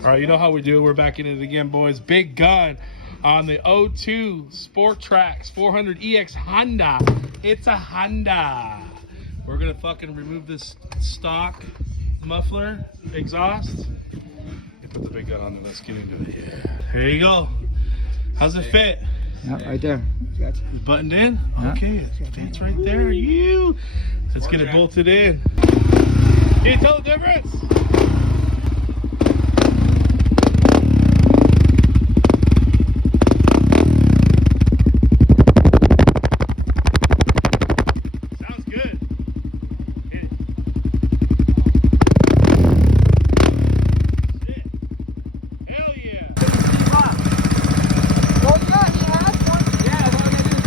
All right, you know how we do. We're back in it again, boys. Big gun on the O2 Sport Trax 400EX Honda. It's a Honda. We're gonna fucking remove this stock muffler exhaust. You put the big gun on there. Let's get into it. Yeah. Here you go. How's it fit? Yeah, right there. Gotcha. Buttoned in? Yeah. Okay, it fits right there. Let's get it bolted in. Can you tell the difference?